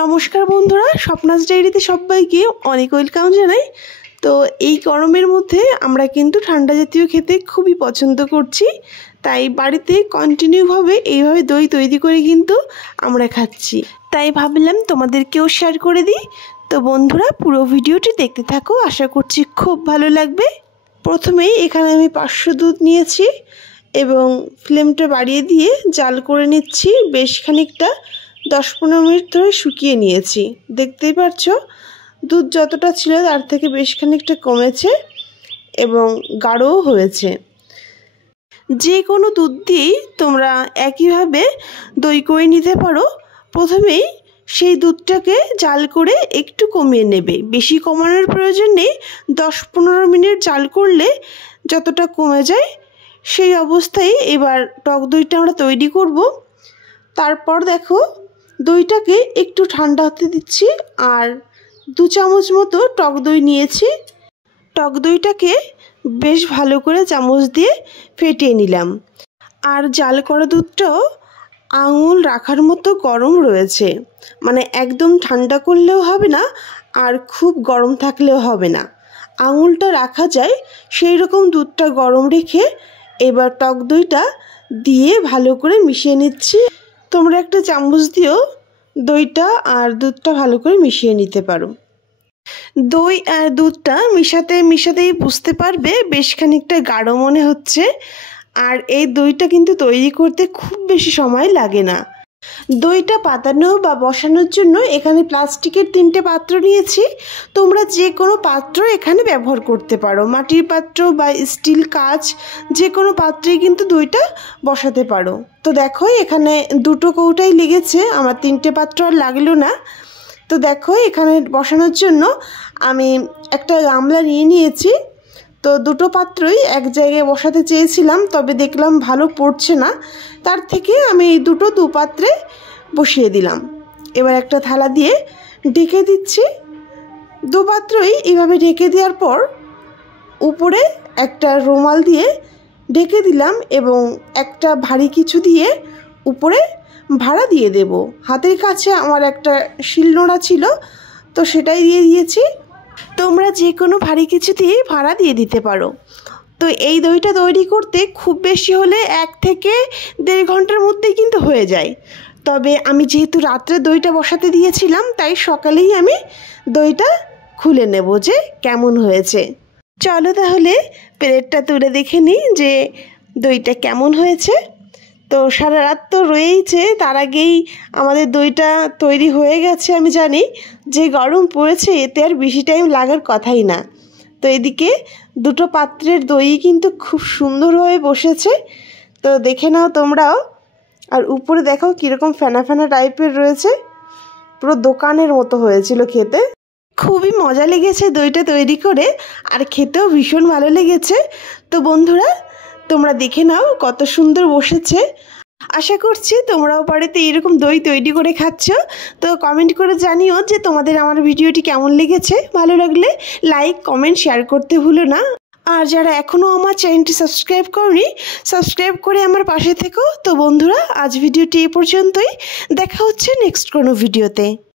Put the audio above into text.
নমস্কার বন্ধুরা, স্বপ্নাস ডায়েরিতে সবাইকে অনেক ওয়েলকাম জানাই। তো এই গরমের মধ্যে আমরা কিন্তু ঠান্ডা জাতীয় খেতে খুবই পছন্দ করছি, তাই বাড়িতে কন্টিনিউভাবে এইভাবে দই তৈরি করে কিন্তু আমরা খাচ্ছি। তাই ভাবলাম তোমাদেরকেও শেয়ার করে দিই। তো বন্ধুরা, পুরো ভিডিওটি দেখতে থাকো, আশা করছি খুব ভালো লাগবে। প্রথমেই এখানে আমি 500 দুধ নিয়েছি এবং ফ্লেমটা বাড়িয়ে দিয়ে জাল করে নিচ্ছি। বেশ খানিকটা 10-15 মিনিট ধরে শুকিয়ে নিয়েছি। দেখতেই পাচ্ছ দুধ যতটা ছিল তার থেকে বেশ খানিকটা কমেছে এবং গাঢ়ও হয়েছে। যে কোনো দুধ দিয়েই তোমরা একইভাবে দই করে নিতে পারো। প্রথমেই সেই দুধটাকে জাল করে একটু কমিয়ে নেবে, বেশি কমানোর প্রয়োজন নেই। 10-15 মিনিট জাল করলে যতটা কমে যায় সেই অবস্থায় এবার টক দইটা আমরা তৈরি করব। তারপর দেখো দইটাকে একটু ঠান্ডা হতে দিচ্ছি আর 2 চামচ মতো টক দই নিয়েছি। টক দইটাকে বেশ ভালো করে চামচ দিয়ে ফেটিয়ে নিলাম। আর জাল করা দুধটাও আঙুল রাখার মতো গরম রয়েছে, মানে একদম ঠান্ডা করলেও হবে না আর খুব গরম থাকলেও হবে না, আঙুলটা রাখা যায় সেই রকম দুধটা গরম রেখে এবার টক দইটা দিয়ে ভালো করে মিশিয়ে নিচ্ছি। তোমরা একটা চামচ দিয়েও দইটা আর দুধটা ভালো করে মিশিয়ে নিতে পারো। দই আর দুধটা মিশাতেই বুঝতে পারবে বেশ খানিকটা গাঢ় মনে হচ্ছে। আর এই দইটা কিন্তু তৈরি করতে খুব বেশি সময় লাগে না। দইটা পাতানো বা বসানোর জন্য এখানে প্লাস্টিকের 3টে পাত্র নিয়েছি। তোমরা যে কোনো পাত্র এখানে ব্যবহার করতে পারো, মাটির পাত্র বা স্টিল কাঁচ যে কোনো পাত্রেই কিন্তু দইটা বসাতে পারো। তো দেখো এখানে 2টো কৌটাই লেগেছে, আমার 3টে পাত্র আর লাগলো না। তো দেখো এখানে বসানোর জন্য আমি একটা গামলা নিয়ে নিয়েছি। তো 2টো পাত্রই এক জায়গায় বসাতে চেয়েছিলাম, তবে দেখলাম ভালো পড়ছে না, তার থেকে আমি এই 2 পাত্রে বসিয়ে দিলাম। এবার একটা থালা দিয়ে ঢেকে দিচ্ছি। 2 পাত্রই এইভাবে ঢেকে দেওয়ার পর উপরে একটা রুমাল দিয়ে ঢেকে দিলাম এবং একটা ভারী কিছু দিয়ে উপরে ভাড়া দিয়ে দেব। হাতের কাছে আমার একটা শিলনোড়া ছিল, তো সেটাই দিয়ে দিয়েছি। তোমরা যে কোনো ভারী কিছু দিয়ে ভাড়া দিয়ে দিতে পারো। তো এই দইটা তৈরি করতে খুব বেশি হলে 1 থেকে 1.5 ঘন্টার মধ্যেই কিন্তু হয়ে যায়। তবে আমি যেহেতু রাত্রে দইটা বসাতে দিয়েছিলাম, তাই সকালেই আমি দইটা খুলে নেব যে কেমন হয়েছে। চলো তাহলে প্লেটটা তুলে দেখে নিই যে দইটা কেমন হয়েছে। তো সারা রাত তো রয়েইছে, তার আগেই আমাদের দইটা তৈরি হয়ে গেছে। আমি জানি যে গরম পড়েছে, এতে আর বেশি টাইম লাগার কথাই না। তো এদিকে 2টো পাত্রের দই কিন্তু খুব সুন্দরভাবে বসেছে, তো দেখে নাও তোমরাও। আর উপরে দেখো কীরকম ফেনা ফেনা টাইপের রয়েছে, পুরো দোকানের মতো হয়েছিল খেতে। খুবই মজা লেগেছে দইটা তৈরি করে, আর খেতেও ভীষণ ভালো লেগেছে। তো বন্ধুরা, তোমরা দেখে নাও কত সুন্দর বসেছে। আশা করছি তোমরাও বাড়িতে এরকম দই তৈরি করে খাচ্ছ। তো কমেন্ট করে জানিও যে তোমাদের আমার ভিডিওটি কেমন লেগেছে। ভালো লাগলে লাইক, কমেন্ট, শেয়ার করতে ভুলো না। আর যারা এখনও আমার চ্যানেলটি সাবস্ক্রাইব করনি, সাবস্ক্রাইব করে আমার পাশে থেকো। তো বন্ধুরা, আজ ভিডিওটি এ পর্যন্তই। দেখা হচ্ছে নেক্সট কোনো ভিডিওতে।